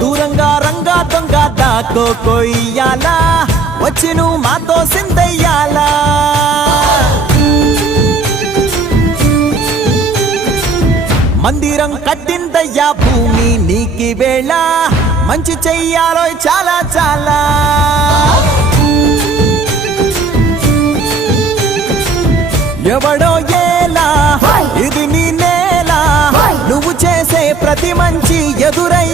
దూరంగా రంగా దొంగ దాకో కొయ్యాలా వచ్చి నువ్వు మాతో సిందయ్యాలా మందిరం కట్టిందయ్యా భూమి నీకి వేళ మంచి చెయ్యాలో చాలా చాలా ఎవడో ఏలా ఇది నీ నేల నువ్వు చేసే ప్రతి మంచి ఎదురై